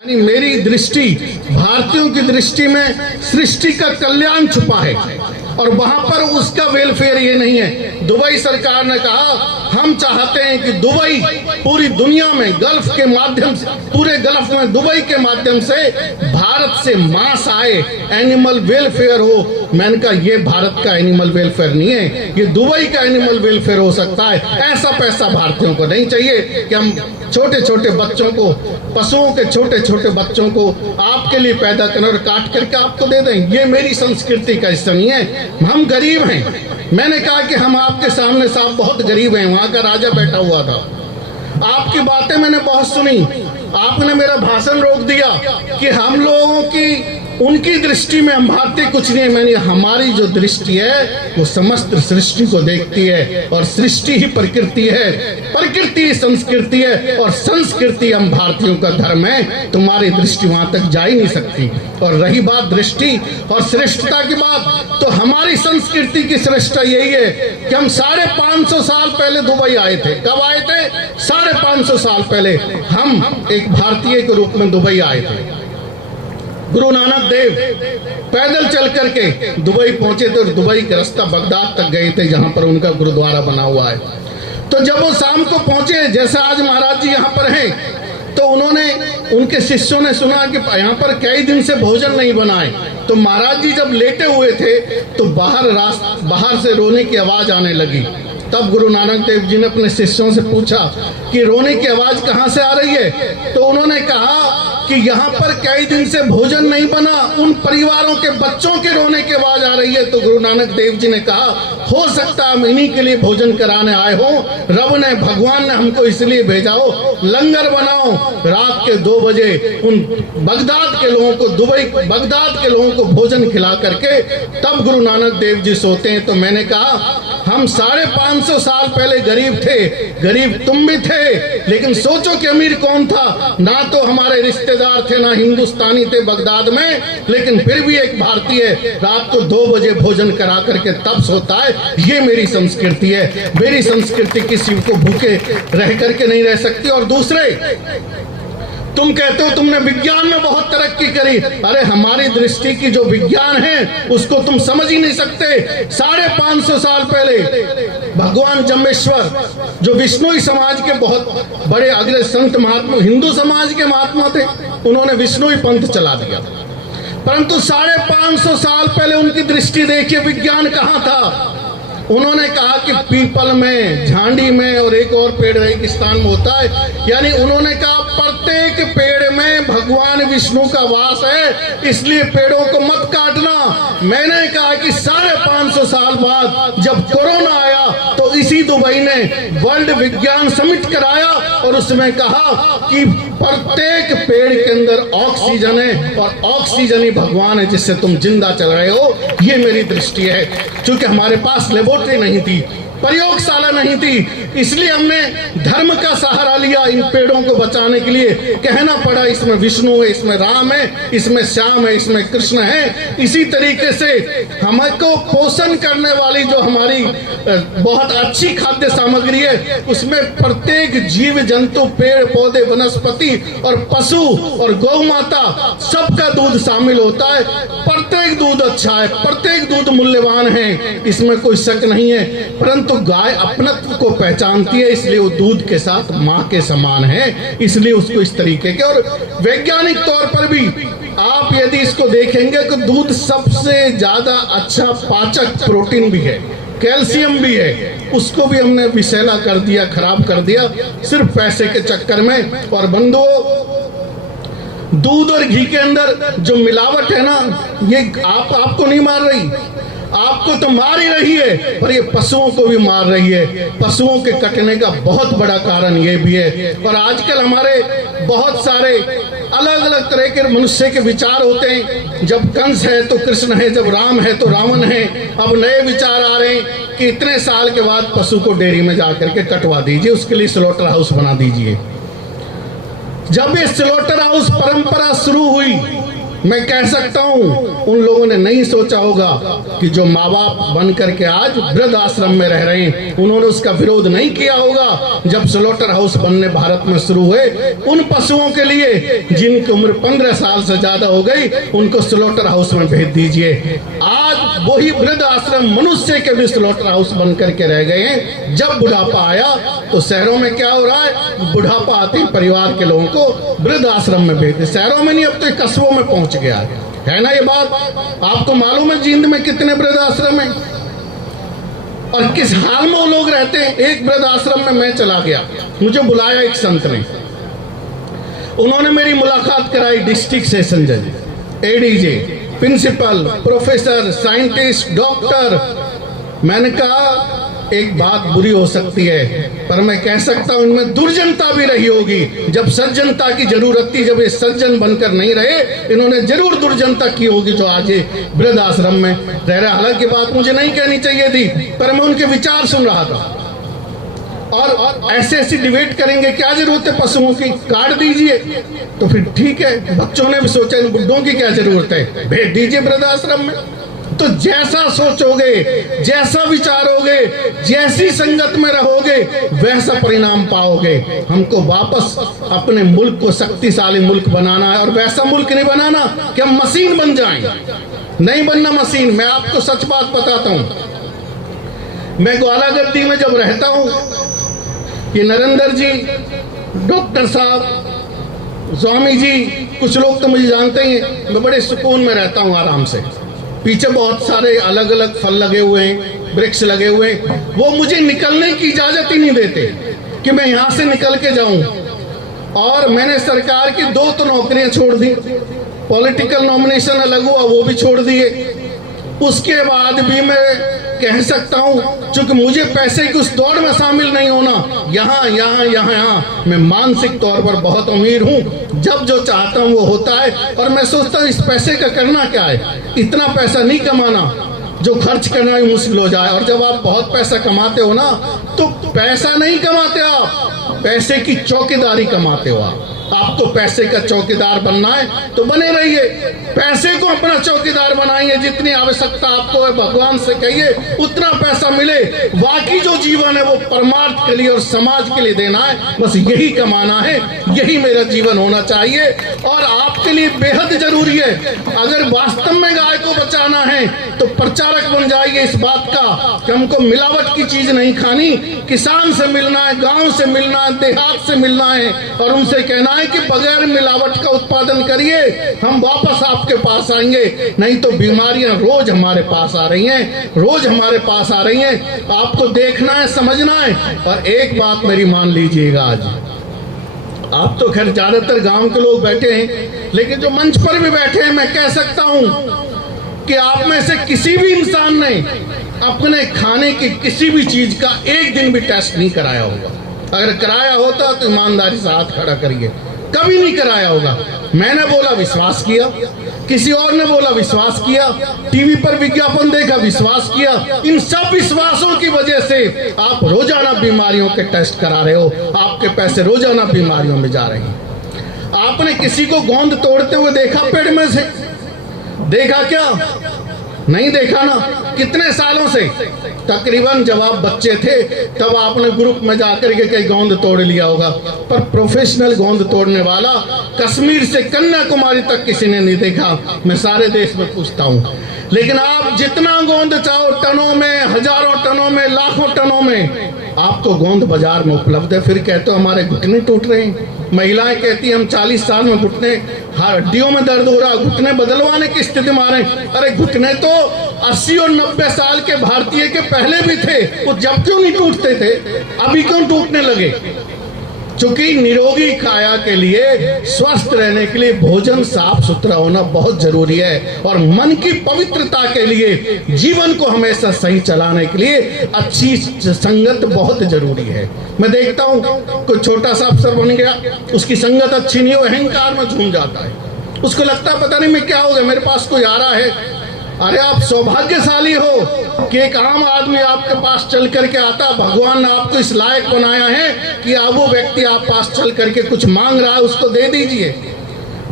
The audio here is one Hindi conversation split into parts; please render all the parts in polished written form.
यानी मेरी दृष्टि भारतीयों की दृष्टि में सृष्टि का कल्याण छुपा है और वहां पर उसका वेलफेयर ये नहीं है। दुबई सरकार ने कहा हम चाहते हैं कि दुबई पूरी दुनिया में गल्फ के माध्यम से, पूरे गल्फ में दुबई के माध्यम से भारत से मांस आए, एनिमल वेलफेयर हो। मैंने कहा ये भारत का एनिमल वेलफेयर नहीं है, ये दुबई का एनिमल वेलफेयर हो सकता है। ऐसा पैसा भारतीयों को नहीं चाहिए कि हम छोटे छोटे बच्चों को, पशुओं के छोटे छोटे बच्चों को आपके लिए पैदा करें और काट करके आपको दे दें। ये मेरी संस्कृति का हिस्सा नहीं है। हम गरीब हैं। मैंने कहा कि हम आपके सामने साहब बहुत गरीब हैं। वहां का राजा बैठा हुआ था, आपकी बातें मैंने बहुत सुनी, आपने मेरा भाषण रोक दिया कि हम लोगों की, उनकी दृष्टि में हम भारतीय कुछ नहीं है। मैंने हमारी जो दृष्टि है वो समस्त सृष्टि को देखती है और सृष्टि ही प्रकृति है, प्रकृति ही संस्कृति है और संस्कृति हम भारतीयों का धर्म है। तुम्हारी दृष्टि वहां तक जा ही नहीं सकती। और रही बात दृष्टि और श्रेष्ठता की बात, तो हमारी संस्कृति की श्रेष्ठता यही है कि हम 550 साल पहले दुबई आए थे। कब आए थे? 550 साल पहले हम एक भारतीय के रूप में दुबई आए थे। गुरु नानक देव पैदल चल करके दुबई पहुंचे थे और दुबई का रास्ता बगदाद तक गए थे, जहां पर उनका गुरुद्वारा बना हुआ है। तो जब वो शाम को पहुंचे, जैसा आज महाराज जी यहाँ पर हैं, तो उन्होंने, उनके शिष्यों ने सुना कि यहाँ पर कई दिन से भोजन नहीं बनाए। तो महाराज जी जब लेटे हुए थे तो बाहर से रोने की आवाज आने लगी। तब गुरु नानक देव जी ने अपने शिष्यों से पूछा कि रोने की आवाज कहाँ से आ रही है? तो उन्होंने कहा कि यहाँ पर कई दिन से भोजन नहीं बना, उन परिवारों के बच्चों के रोने की आवाज आ रही है। तो गुरु नानक देव जी ने कहा हो सकता है हम इन्हीं के लिए भोजन कराने आए हो, रब ने, भगवान ने हमको इसलिए भेजा हो। लंगर बनाओ, रात के 2 बजे उन बगदाद के लोगों को, दुबई बगदाद के लोगों को भोजन खिला करके तब गुरु नानक देव जी सोते हैं। तो मैंने कहा हम 550 साल पहले गरीब थे, गरीब तुम भी थे, लेकिन सोचो कि अमीर कौन था? ना तो हमारे रिश्तेदार थे, ना हिंदुस्तानी थे बगदाद में, लेकिन फिर भी एक भारतीय रात को 2 बजे भोजन करा करके तब सोता है। ये मेरी संस्कृति है। मेरी संस्कृति किसी को भूखे रह करके नहीं रह सकती। और दूसरे, तुम कहते हो तुमने विज्ञान में बहुत तरक्की करी। अरे हमारी दृष्टि की जो विज्ञान है उसको तुम समझ ही नहीं सकते। 550 साल पहले भगवान जम्बेश्वर, जो विष्णुई समाज के बहुत बड़े अग्रज संत महात्मा, हिंदू समाज के महात्मा थे, उन्होंने विष्णुई पंथ चला दिया। परंतु 550 साल पहले उनकी दृष्टि देखिए, विज्ञान कहाँ था? उन्होंने कहा कि पीपल में, झांडी में और एक और पेड़ रेगिस्तान में होता है। यानी उन्होंने कहा प्रत्येक पेड़ में भगवान विष्णु का वास है, इसलिए पेड़ों को मत काटना। मैंने कहा कि 550 साल बाद जब कोरोना आया तो इसी दुबई ने वर्ल्ड विज्ञान समिट कराया और उसमें कहा कि प्रत्येक पेड़ के अंदर ऑक्सीजन है और ऑक्सीजन ही भगवान है जिससे तुम जिंदा चल रहे हो। ये मेरी दृष्टि है। क्योंकि हमारे पास लेबोरेटरी नहीं थी, प्रयोगशाला नहीं थी, इसलिए हमने धर्म का सहारा लिया इन पेड़ों को बचाने के लिए। कहना पड़ा इसमें विष्णु है, इसमें राम है, इसमें श्याम है, इसमें कृष्ण है। इसी तरीके से हमको पोषण करने वाली जो हमारी बहुत अच्छी खाद्य सामग्री है, उसमें प्रत्येक जीव जंतु, पेड़ पौधे, वनस्पति और पशु और गौ माता सबका दूध शामिल होता है। प्रत्येक दूध अच्छा है, प्रत्येक दूध मूल्यवान है, इसमें कोई शक नहीं है। परंतु तो गाय अपनत्व को पहचानती है, इसलिए वो दूध के साथ मां के समान है, इसलिए उसको इस तरीके के। और वैज्ञानिक तौर पर भी आप यदि इसको देखेंगे तो दूध सबसे ज्यादा अच्छा पाचक प्रोटीन भी है, कैल्शियम भी है। उसको भी हमने विषैला कर दिया, खराब कर दिया सिर्फ पैसे के चक्कर में। और बंधुओं, दूध और घी के अंदर जो मिलावट है ना, ये आपको नहीं मार रही, आपको तो मार ही रही है, पर ये पशुओं को भी मार रही है। पशुओं के कटने का बहुत बड़ा कारण ये भी है। और आजकल हमारे बहुत सारे अलग अलग तरह के मनुष्य के विचार होते हैं। जब कंस है तो कृष्ण है, जब राम है तो रावण है। अब नए विचार आ रहे हैं कि इतने साल के बाद पशु को डेयरी में जाकर के कटवा दीजिए, उसके लिए स्लॉटर हाउस बना दीजिए। जब ये स्लॉटर हाउस परंपरा शुरू हुई मैं कह सकता हूं उन लोगों ने नहीं सोचा होगा कि जो माँ बाप बन करके आज वृद्ध आश्रम में रह रहे हैं, उन्होंने उसका विरोध नहीं किया होगा जब स्लॉटर हाउस बनने भारत में शुरू हुए। उन पशुओं के लिए जिनकी उम्र 15 साल से ज्यादा हो गई, उनको स्लॉटर हाउस में भेज दीजिए। आज वही वृद्ध आश्रम मनुष्य के भी स्लॉटर हाउस बन करके रह गए हैं। जब बुढ़ापा आया तो शहरों में क्या हो रहा है, बुढ़ापा आते ही परिवार के लोगों को वृद्ध आश्रम में भेजते, शहरों में नहीं, अब तो कस्बों में पहुंच गया है ना ये बात। आपको मालूम है जींद में कितने वृद्ध आश्रम हैं और किस हाल में वो लोग रहते हैं। एक वृद्ध आश्रम में मैं चला गया, मुझे बुलाया एक संत ने, उन्होंने मेरी मुलाकात कराई डिस्ट्रिक्ट सेशन जज, ADJ, principal, professor, scientist, doctor. मैंने कहा एक बात बुरी हो सकती है, पर मैं कह सकता हूं इनमें दुर्जनता भी रही होगी। जब सज्जनता की जरूरत थी, जब ये सज्जन बनकर नहीं रहे, इन्होंने जरूर दुर्जनता की होगी जो आज ये वृद्ध आश्रम में रह रहे। हालांकि बात मुझे नहीं कहनी चाहिए थी, पर मैं उनके विचार सुन रहा था। और ऐसे डिबेट करेंगे, क्या जरूरत है पशुओं की, काट दीजिए तो फिर ठीक है। बच्चों ने भी सोचा इन बुड्ढों की क्या जरूरत है, भेज दीजिए वृद्ध आश्रम में। तो जैसा सोचोगे, जैसा विचारोगे, जैसी संगत में रहोगे, वैसा परिणाम पाओगे। हमको वापस अपने मुल्क को शक्तिशाली मुल्क बनाना है, और वैसा मुल्क नहीं बनाना कि हम मशीन बन जाएं। नहीं बनना मशीन। मैं आपको सच बात बताता हूं, मैं ग्वालागद्दी में जब रहता हूं, ये नरेंद्र जी, डॉक्टर साहब, स्वामी जी, कुछ लोग तो मुझे जानते ही हैं, मैं बड़े सुकून में रहता हूं, आराम से। पीछे बहुत सारे अलग अलग फल लगे हुए हैं, वृक्ष लगे हुए हैं, वो मुझे निकलने की इजाजत ही नहीं देते कि मैं यहां से निकल के जाऊं। और मैंने सरकार की 2 तो नौकरियां छोड़ दी, पॉलिटिकल नॉमिनेशन अलग हुआ, वो भी छोड़ दिए। उसके बाद भी मैं कह सकता हूं, चूंकि मुझे पैसे की उस दौड़ में शामिल नहीं होना, यहाँ मैं मानसिक तौर पर बहुत अमीर हूं। जब जो चाहता हूं वो होता है, और मैं सोचता हूं इस पैसे का करना क्या है, इतना पैसा नहीं कमाना जो खर्च करना भी मुश्किल हो जाए। और जब आप बहुत पैसा कमाते हो ना, तो पैसा नहीं कमाते आप, पैसे की चौकीदारी कमाते हो। आपको पैसे का चौकीदार बनना है तो बने रहिए, पैसे को अपना चौकीदार बनाइए। जितनी आवश्यकता आपको है भगवान से कहिए, उतना पैसा मिले। बाकी जो जीवन है वो परमार्थ के लिए और समाज के लिए देना है, बस यही कमाना है, यही मेरा जीवन होना चाहिए। और आपके लिए बेहद जरूरी है, अगर वास्तव में गाय को बचाना है तो प्रचारक बन जाइए इस बात का कि हमको मिलावट की चीज नहीं खानी, किसान से मिलना है, गांव से मिलना है, देहात से मिलना है, और उनसे कहना है कि बगैर मिलावट का उत्पादन करिए, हम वापस आपके पास आएंगे। नहीं तो बीमारियां रोज हमारे पास आ रही हैं, रोज हमारे पास आ रही हैं। आपको देखना है, समझना है। और एक बात मेरी मान लीजिएगा, आज आप तो खैर ज्यादातर गांव के लोग बैठे हैं, लेकिन जो मंच पर भी बैठे हैं, मैं कह सकता हूं कि आप में से किसी भी इंसान ने अपने खाने की किसी भी चीज का एक दिन भी टेस्ट नहीं कराया होगा। अगर कराया होता तो ईमानदारी से हाथ खड़ा करिए, कभी नहीं कराया होगा। मैंने बोला विश्वास किया, किसी और ने बोला विश्वास किया, टीवी पर विज्ञापन देखा विश्वास किया। इन सब विश्वासों की वजह से आप रोजाना बीमारियों के टेस्ट करा रहे हो, आपके पैसे रोजाना बीमारियों में जा रहे हैं। आपने किसी को गोंद तोड़ते हुए देखा पेड़ में से? देखा क्या? नहीं देखा ना। कितने सालों से, तकरीबन जब आप बच्चे थे तब आपने ग्रुप में जाकर के कई गोंद तोड़ लिया होगा, पर प्रोफेशनल गोंद तोड़ने वाला कश्मीर से कन्याकुमारी तक किसी ने नहीं देखा। मैं सारे देश में पूछता हूँ, लेकिन आप जितना गोंद चाहो, टनों में, हजारों टनों में, लाखों टनों में आपको गोंद बाजार में उपलब्ध है, फिर कहते हो हमारे घुटने टूट रहे हैं। महिलाएं कहती हैं हम 40 साल में घुटने, हड्डियों में दर्द हो रहा, घुटने बदलवाने की स्थिति में आ रहे हैं। अरे घुटने तो 80 और 90 साल के भारतीय के पहले भी थे, वो जब क्यों नहीं टूटते थे, अभी क्यों टूटने लगे? चूंकि निरोगी काया के लिए, स्वस्थ रहने के लिए भोजन साफ सुथरा होना बहुत जरूरी है, और मन की पवित्रता के लिए, जीवन को हमेशा सही चलाने के लिए अच्छी संगत बहुत जरूरी है। मैं देखता हूँ कोई छोटा सा अफसर बन गया, उसकी संगत अच्छी नहीं हो, अहंकार में झूम जाता है, उसको लगता है पता नहीं मैं क्या हो गया, मेरे पास कोई आ रहा है। अरे आप सौभाग्यशाली हो कि एक आम आदमी आपके पास चल करके आता, भगवान ने आपको इस लायक बनाया है कि अब वो व्यक्ति आप पास चल करके कुछ मांग रहा है, उसको दे दीजिए।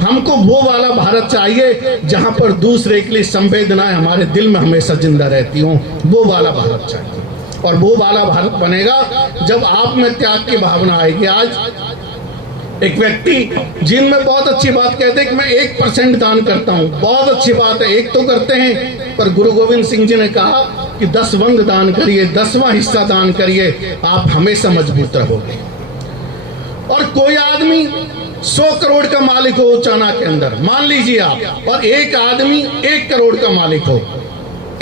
हमको वो वाला भारत चाहिए जहां पर दूसरे के लिए संवेदनाएं हमारे दिल में हमेशा जिंदा रहती हों। वो वाला भारत चाहिए, और वो वाला भारत बनेगा जब आप में त्याग की भावना आएगी। आज एक व्यक्ति जिनमें बहुत अच्छी बात कहते हैं कि मैं 1% दान करता हूं, बहुत अच्छी बात है, एक तो करते हैं, पर गुरु गोविंद सिंह जी ने कहा कि 10 वंग दान करिए, 10वां हिस्सा दान करिए, आप हमेशा मजबूत रहोगे। और कोई आदमी 100 करोड़ का मालिक हो चाइना के अंदर, मान लीजिए आप, और एक आदमी 1 करोड़ का मालिक हो,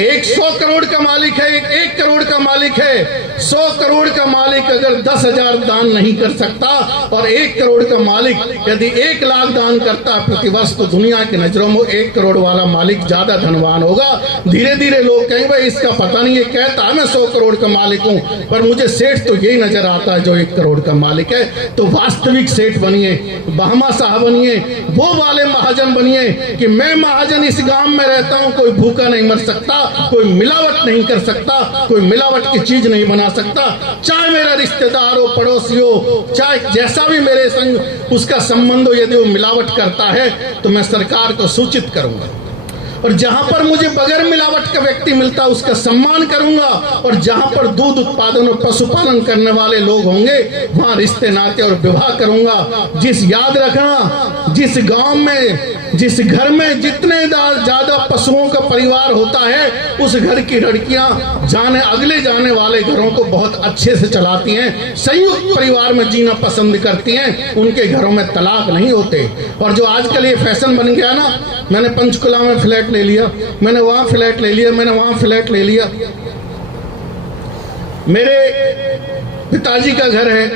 एक 100 करोड़ का मालिक है, एक 1 करोड़ का मालिक है। 100 करोड़ का मालिक अगर 10,000 दान नहीं कर सकता और 1 करोड़ का मालिक यदि 1 लाख दान करता है प्रतिवर्ष, तो दुनिया की नजरों में 1 करोड़ वाला मालिक ज्यादा धनवान होगा। धीरे धीरे लोग कहेंगे भाई इसका पता नहीं, ये कहता है मैं 100 करोड़ का मालिक हूं, पर मुझे सेठ तो यही नजर आता है जो 1 करोड़ का मालिक है। तो वास्तविक सेठ बनिए, बहमा साहब बनिए, वो वाले महाजन बनिए कि मैं महाजन इस गांव में रहता हूं, कोई भूखा नहीं मर सकता, कोई मिलावट नहीं कर सकता, कोई मिलावट की चीज नहीं बना सकता, चाहे मेरा रिश्तेदार हो, पड़ोसी हो, चाहे जैसा भी मेरे संग उसका संबंध हो, यदि वो मिलावट करता है तो मैं सरकार को सूचित करूंगा। और जहां पर मुझे बगैर मिलावट का व्यक्ति मिलता उसका सम्मान करूंगा। और जहां पर दूध उत्पादन और पशुपालन करने वाले लोग होंगे वहां रिश्ते नाते और विवाह करूंगा। याद रखना, जिस गांव में, जिस घर में जितने ज्यादा पशुओं का परिवार होता है, उस घर की लड़कियां अगले जाने वाले घरों को बहुत अच्छे से चलाती हैं, संयुक्त परिवार में जीना पसंद करती हैं, उनके घरों में तलाक नहीं होते। और जो आजकल ये फैशन बन गया ना, मैंने पंचकुला में फ्लैट ले लिया, मैंने वहां फ्लैट ले लिया, मैंने वहां फ्लैट ले लिया। मेरे पिताजी का घर है,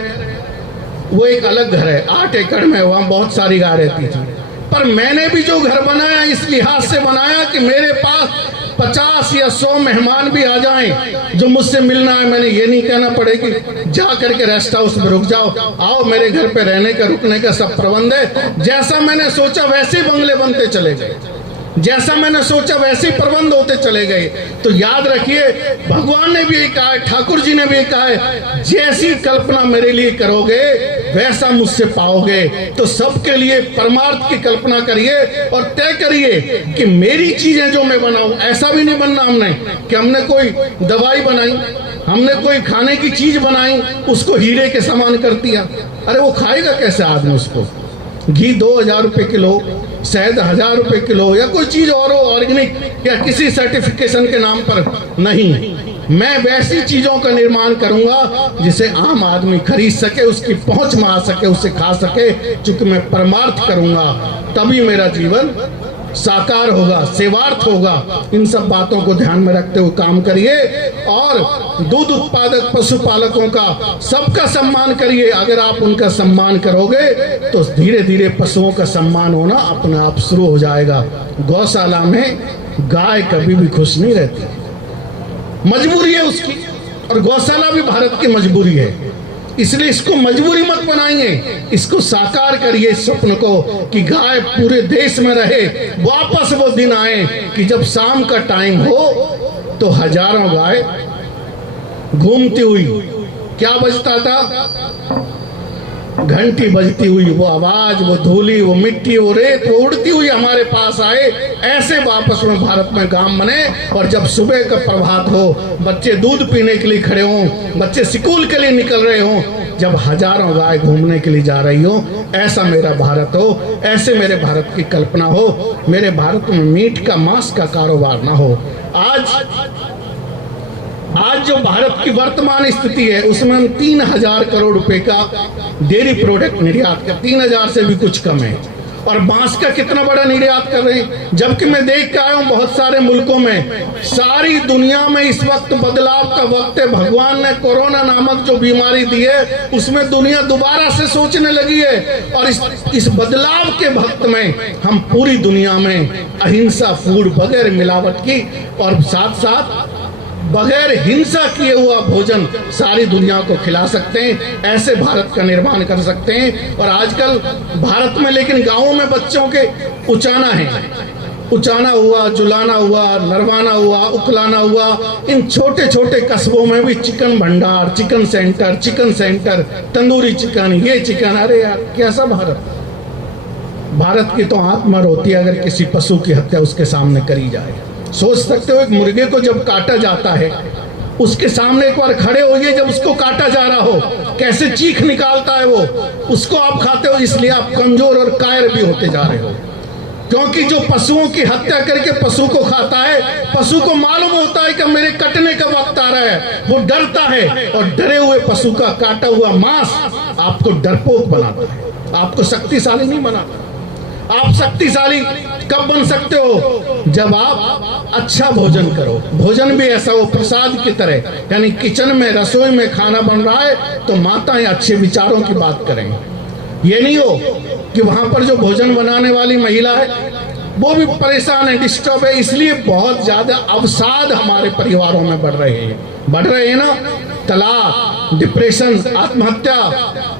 वो एक अलग घर है, 8 एकड़ में, वहां बहुत सारी गाय रहती थी। पर मैंने भी जो घर बनाया इस लिहाज से बनाया कि मेरे पास 50 या 100 मेहमान भी आ जाएं जो मुझसे मिलना है, मैंने ये नहीं कहना पड़े कि जा करके रेस्ट हाउस में रुक जाओ, आओ मेरे घर पे रहने का, रुकने का सब प्रबंध है। जैसा मैंने सोचा वैसे ही बंगले बनते चले गए, जैसा मैंने सोचा वैसे ही प्रबंध होते चले गए। तो याद रखिए, भगवान ने भी कहा है, ठाकुर जी ने भी कहा है, जैसी कल्पना मेरे लिए करोगे वैसा मुझसे पाओगे। तो सबके लिए परमार्थ की कल्पना करिए और तय करिए कि मेरी चीजें जो मैं बनाऊं, ऐसा भी नहीं बनना हमने कि हमने कोई दवाई बनाई, हमने कोई खाने की चीज बनाई, उसको हीरे के समान कर दिया। अरे वो खाएगा कैसे आदमी उसको? घी 2000 रुपए किलो, शहद 1000 रुपए किलो, या कोई चीज और ऑर्गेनिक या किसी सर्टिफिकेशन के नाम पर नहीं। मैं वैसी चीजों का निर्माण करूंगा जिसे आम आदमी खरीद सके, उसकी पहुंच में आ सके, उसे खा सके। चूंकि मैं परमार्थ करूंगा तभी मेरा जीवन साकार होगा, सेवार्थ होगा। इन सब बातों को ध्यान में रखते हुए काम करिए और दूध उत्पादक पशुपालकों का सबका सम्मान करिए। अगर आप उनका सम्मान करोगे तो धीरे धीरे पशुओं का सम्मान होना अपने आप शुरू हो जाएगा। गौशाला में गाय कभी भी खुश नहीं रहती, मजबूरी है उसकी, और गौशाला भी भारत की मजबूरी है। इसलिए इसको मजबूरी मत बनाइए, इसको साकार करिए स्वप्न को कि गाय पूरे देश में रहे। वापस वो दिन आए कि जब शाम का टाइम हो तो हजारों गाय घूमती हुई, क्या बजता था? घंटी बजती हुई, वो आवाज, वो धूली, वो मिट्टी, वो रेत, वो उड़ती हुई हमारे पास आए। ऐसे वापस में भारत में गांव बने। और जब सुबह का प्रभात हो, बच्चे दूध पीने के लिए खड़े हों, बच्चे स्कूल के लिए निकल रहे हों, जब हजारों गाय घूमने के लिए जा रही हो, ऐसा मेरा भारत हो, ऐसे मेरे भारत की कल्पना हो। मेरे भारत में मीट का, मांस का कारोबार ना हो। आज जो भारत की वर्तमान स्थिति है उसमें हम 3000 करोड़ रुपए का डेयरी प्रोडक्ट निर्यात कर, 3000 से भी कुछ कम है। और बांस का कितना बड़ा निर्यात कर रहे हैं। जबकि मैं देख के आया हूं बहुत सारे मुल्कों में, सारी दुनिया में इस वक्त बदलाव का वक्त है। भगवान ने कोरोना नामक जो बीमारी दी है उसमें दुनिया दोबारा से सोचने लगी है। और इस बदलाव के वक्त में हम पूरी दुनिया में अहिंसा फूड, बगैर मिलावट की और साथ साथ बगैर हिंसा किए हुआ भोजन सारी दुनिया को खिला सकते हैं। ऐसे भारत का निर्माण कर सकते हैं। और आजकल भारत में लेकिन गांवों में बच्चों के उचाना है, उचाना हुआ, जुलाना हुआ, नरवाना हुआ, उकलाना हुआ। इन छोटे छोटे कस्बों में भी चिकन भंडार, चिकन सेंटर, तंदूरी चिकन, ये चिकन। अरे यार कैसा भारत! भारत की तो आत्मा रोती है अगर किसी पशु की हत्या उसके सामने करी जाए। सोच सकते हो एक मुर्गे को जब काटा जाता है, उसके सामने एक बार खड़े होइए, जब उसको काटा जा रहा हो कैसे चीख निकालता है वो, उसको आप खाते हो। इसलिए आप कमजोर और कायर भी होते जा रहे हो, क्योंकि जो पशुओं की हत्या करके पशु को खाता है, पशु को मालूम होता है कि मेरे कटने का वक्त आ रहा है, वो डरता है और डरे हुए पशु का काटा हुआ मांस आपको डरपोक बनाता है, आपको शक्तिशाली नहीं बनाता। आप शक्तिशाली कब बन सकते हो? जब आप अच्छा भोजन करो। भोजन भी ऐसा हो प्रसाद की तरह, यानी किचन में रसोई में खाना बन रहा है तो माताएं अच्छे विचारों की बात करें। ये नहीं हो कि वहां पर जो भोजन बनाने वाली महिला है वो भी परेशान है, डिस्टर्ब है, इसलिए बहुत ज्यादा अवसाद हमारे परिवारों में बढ़ रहे हैं ना, तलाक, डिप्रेशन, आत्महत्या,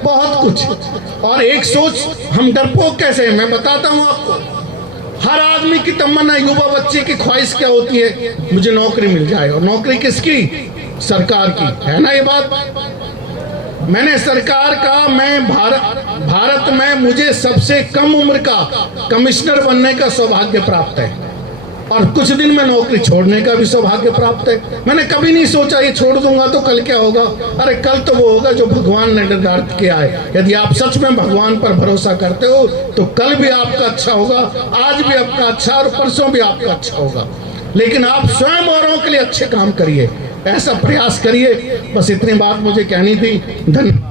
बहुत कुछ। और एक सोच, हम डरपोक कैसे हैं मैं बताता हूं आपको। हर आदमी की तमन्ना, युवा बच्चे की ख्वाहिश क्या होती है? मुझे नौकरी मिल जाए। और नौकरी किसकी? सरकार की, है ना ये बात। मैंने सरकार का, मैं भारत में मुझे सबसे कम उम्र का कमिश्नर बनने का सौभाग्य प्राप्त है और कुछ दिन में नौकरी छोड़ने का भी सौभाग्य प्राप्त है। मैंने कभी नहीं सोचा ये छोड़ दूंगा तो कल क्या होगा। अरे कल तो वो होगा जो भगवान ने निर्धारित किया है। यदि आप सच में भगवान पर भरोसा करते हो तो कल भी आपका अच्छा होगा, आज भी आपका अच्छा और परसों भी आपका अच्छा होगा। लेकिन आप स्वयं औरों के लिए अच्छे काम करिए, ऐसा प्रयास करिए। बस इतनी बात मुझे कहनी थी। धन्यवाद।